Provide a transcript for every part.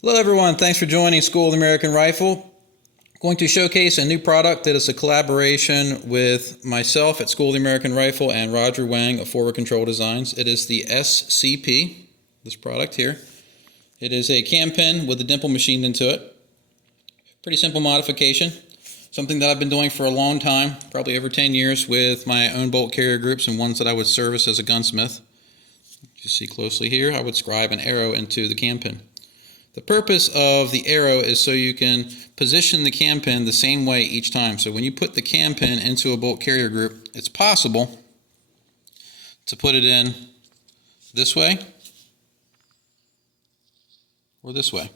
Hello everyone, thanks for joining School of the American Rifle. I'm going to showcase a new product that is a collaboration with myself at School of the American Rifle and Roger Wang of Forward Control Designs. It is the SCP, this product here. It is a cam pen with a dimple machined into it. Pretty simple modification. Something that I've been doing for a long time, probably over 10 years, with my own bolt carrier groups and ones that I would service as a gunsmith. You see closely here, I would scribe an arrow into the cam pen. The purpose of the arrow is so you can position the cam pen the same way each time. So when you put the cam pen into a bolt carrier group, it's possible to put it in this way or this way.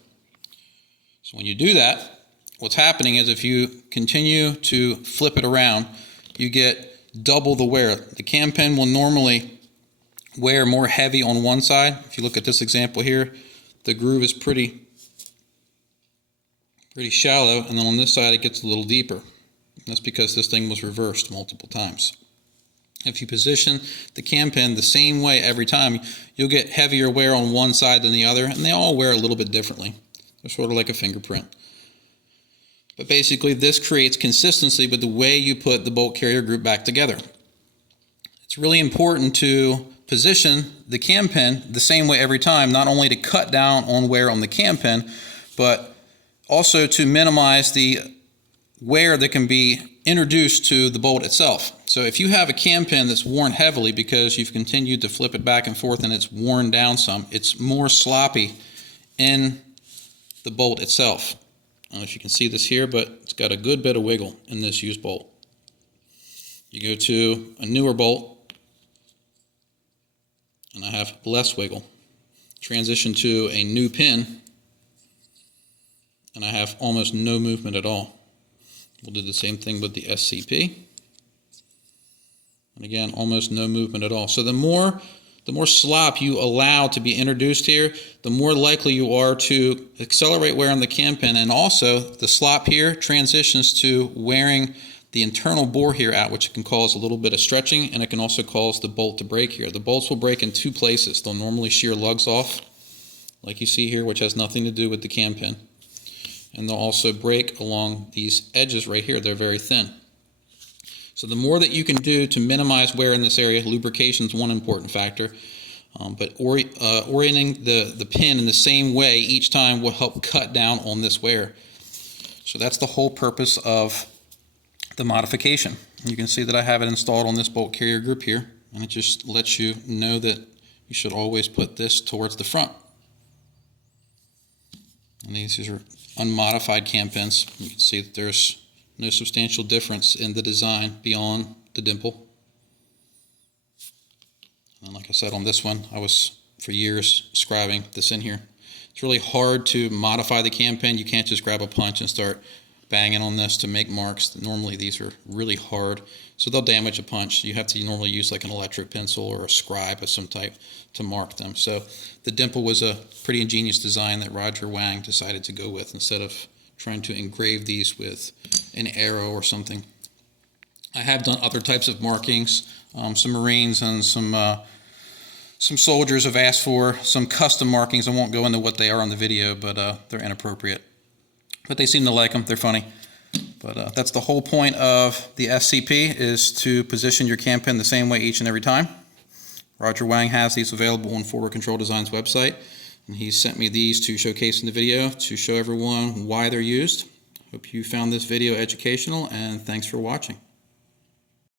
So when you do that, what's happening is if you continue to flip it around, you get double the wear. The cam pen will normally wear more heavy on one side. If you look at this example here, the groove is pretty shallow, and then on this side it gets a little deeper. That's because this thing was reversed multiple times. If you position the cam pen the same way every time, you'll get heavier wear on one side than the other, and they all wear a little bit differently. They're sort of like a fingerprint. But basically this creates consistency with the way you put the bolt carrier group back together. It's really important to position the cam pen the same way every time, not only to cut down on wear on the cam pen, but also to minimize the wear that can be introduced to the bolt itself. So if you have a cam pen that's worn heavily because you've continued to flip it back and forth and it's worn down some, it's more sloppy in the bolt itself. I don't know if you can see this here, but it's got a good bit of wiggle in this used bolt. You go to a newer bolt, and I have less wiggle. Transition to a new pin, and I have almost no movement at all. We'll do the same thing with the SCP. And again, almost no movement at all. So the more slop you allow to be introduced here, the more likely you are to accelerate wear on the cam pen, and also the slop here transitions to wearing the internal bore here out, which can cause a little bit of stretching, and it can also cause the bolt to break here. The bolts will break in two places. They'll normally shear lugs off, like you see here, which has nothing to do with the cam pen. And they'll also break along these edges right here. They're very thin. So the more that you can do to minimize wear in this area, lubrication is one important factor, but orienting the pin in the same way each time will help cut down on this wear. So that's the whole purpose of the modification. You can see that I have it installed on this bolt carrier group here, and it just lets you know that you should always put this towards the front. And these are unmodified cam pens. You can see that there's no substantial difference in the design beyond the dimple. And like I said, on this one, I was for years scribing this in here. It's really hard to modify the cam pen. You can't just grab a punch and start banging on this to make marks. Normally these are really hard, so they'll damage a punch. You have to normally use like an electric pencil or a scribe of some type to mark them. So the dimple was a pretty ingenious design that Roger Wang decided to go with instead of trying to engrave these with an arrow or something. I have done other types of markings. Some Marines and some soldiers have asked for some custom markings. I won't go into what they are on the video, but they're inappropriate. But they seem to like them. They're funny. But that's the whole point of the SCP, is to position your cam pen the same way each and every time. Roger Wang has these available on Forward Control Designs website, and he sent me these to showcase in the video to show everyone why they're used. Hope you found this video educational, and thanks for watching.